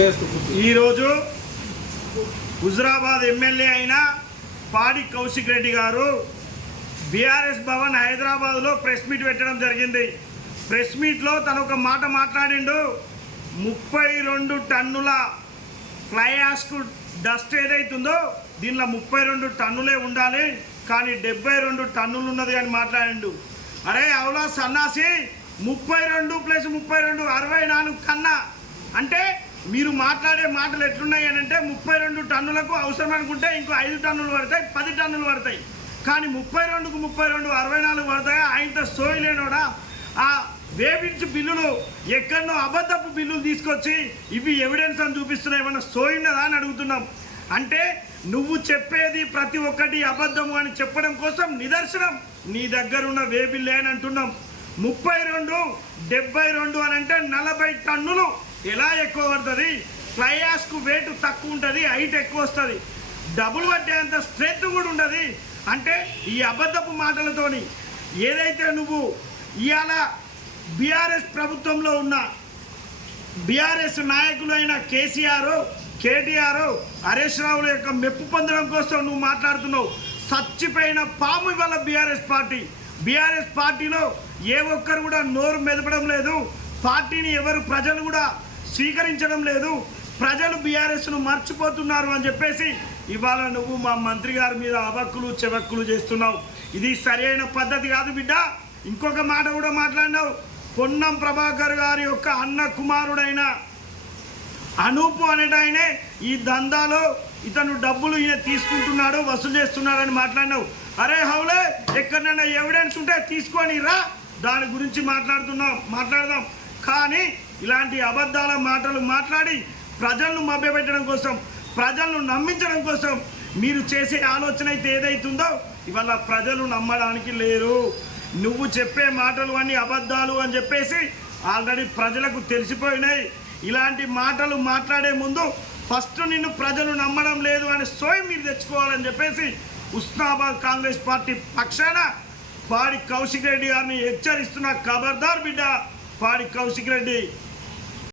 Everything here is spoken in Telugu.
ఈరోజు హుజరాబాద్ ఎమ్మెల్యే అయిన పాడి కౌశిక్ రెడ్డి గారు బీఆర్ఎస్ భవన్ హైదరాబాద్లో ప్రెస్ మీట్ పెట్టడం జరిగింది. ప్రెస్ మీట్లో తను ఒక మాట మాట్లాడిండు. ముప్పై రెండు టన్నుల ఫ్లై డస్ట్ ఏదైతుందో దీనిలో ముప్పై రెండు టన్నులే ఉండాలి కానీ డెబ్బై రెండు టన్నులు ఉన్నది అని మాట్లాడిండు. అరే అవులా సన్నాసి ముప్పై రెండు ప్లస్ ముప్పై రెండు అరవై నాలుగు కన్నా అంటే మీరు మాట్లాడే మాటలు ఎట్లున్నాయి అని అంటే ముప్పై రెండు టన్నులకు అవసరం అనుకుంటే ఇంకో ఐదు టన్నులు పడతాయి పది టన్నులు పడతాయి. కానీ ముప్పై రెండుకు ముప్పై రెండు అరవై నాలుగు పడతాయి. ఆయనతో సోయలేనోడా ఆ వేపించి బిల్లులు ఎక్కడనో అబద్ధపు బిల్లులు తీసుకొచ్చి ఇవి ఎవిడెన్స్ అని చూపిస్తున్నాయి. ఏమన్నా సోయినదా అని అడుగుతున్నాం. అంటే నువ్వు చెప్పేది ప్రతి ఒక్కటి అబద్ధము అని చెప్పడం కోసం నిదర్శనం. నీ దగ్గర ఉన్న వేబిల్లే అని అంటున్నాం. ముప్పై రెండు డెబ్బై రెండు అని అంటే నలభై టన్నులు ఎలా ఎక్కువ పడుతుంది? ఫ్లైయాస్కు వెయిట్ తక్కువ ఉంటుంది హైట్ ఎక్కువ వస్తుంది. డబుల్ పట్టేంత స్ట్రెంత్ కూడా ఉండదు. అంటే ఈ అబద్ధపు మాటలతోని ఏదైతే నువ్వు ఇవాళ బీఆర్ఎస్ ప్రభుత్వంలో ఉన్న బీఆర్ఎస్ నాయకులైన కేసీఆర్ కేటీఆర్ హరీష్ రావుల యొక్క మెప్పు పొందడం కోసం నువ్వు మాట్లాడుతున్నావు. సచ్చిపోయిన పాము ఇవాళ బీఆర్ఎస్ పార్టీ. బీఆర్ఎస్ పార్టీలో ఏ ఒక్కరు కూడా నోరు మెదపడం లేదు. పార్టీని ఎవరు ప్రజలు కూడా స్వీకరించడం లేదు. ప్రజలు బీఆర్ఎస్ను మర్చిపోతున్నారు అని చెప్పేసి ఇవాళ నువ్వు మా మంత్రి గారి మీద అవక్కులు చెవక్కులు చేస్తున్నావు. ఇది సరైన పద్ధతి కాదు బిడ్డ. ఇంకొక మాట కూడా మాట్లాడినావు. పొన్నం ప్రభాకర్ గారి యొక్క అన్న కుమారుడైన అనూపు అనేటాయనే ఈ దందాలో ఇతను డబ్బులు ఈయన తీసుకుంటున్నాడు వసూలు చేస్తున్నాడని మాట్లాడినావు. అరే హౌలే ఎక్కడైనా ఎవిడెన్స్ ఉంటే తీసుకొని రా. దాని గురించి మాట్లాడుతున్నాం మాట్లాడదాం. కానీ ఇలాంటి అబద్ధాల మాటలు మాట్లాడి ప్రజలను మభ్యపెట్టడం కోసం ప్రజలను నమ్మించడం కోసం మీరు చేసే ఆలోచన అయితే ఏదైతుందో ఇవాళ ప్రజలు నమ్మడానికి లేరు. నువ్వు చెప్పే మాటలు అన్ని అబద్ధాలు అని చెప్పేసి ఆల్రెడీ ప్రజలకు తెలిసిపోయినాయి. ఇలాంటి మాటలు మాట్లాడే ముందు ఫస్ట్ నిన్ను ప్రజలు నమ్మడం లేదు అని స్వయం మీరు తెచ్చుకోవాలని చెప్పేసి ఉస్నాబాద్ కాంగ్రెస్ పార్టీ పక్షాన పాడి కౌశిక్ రెడ్డి గారిని హెచ్చరిస్తున్న ఖబర్దార్ బిడ్డ పాడి కౌశిక్ రెడ్డి.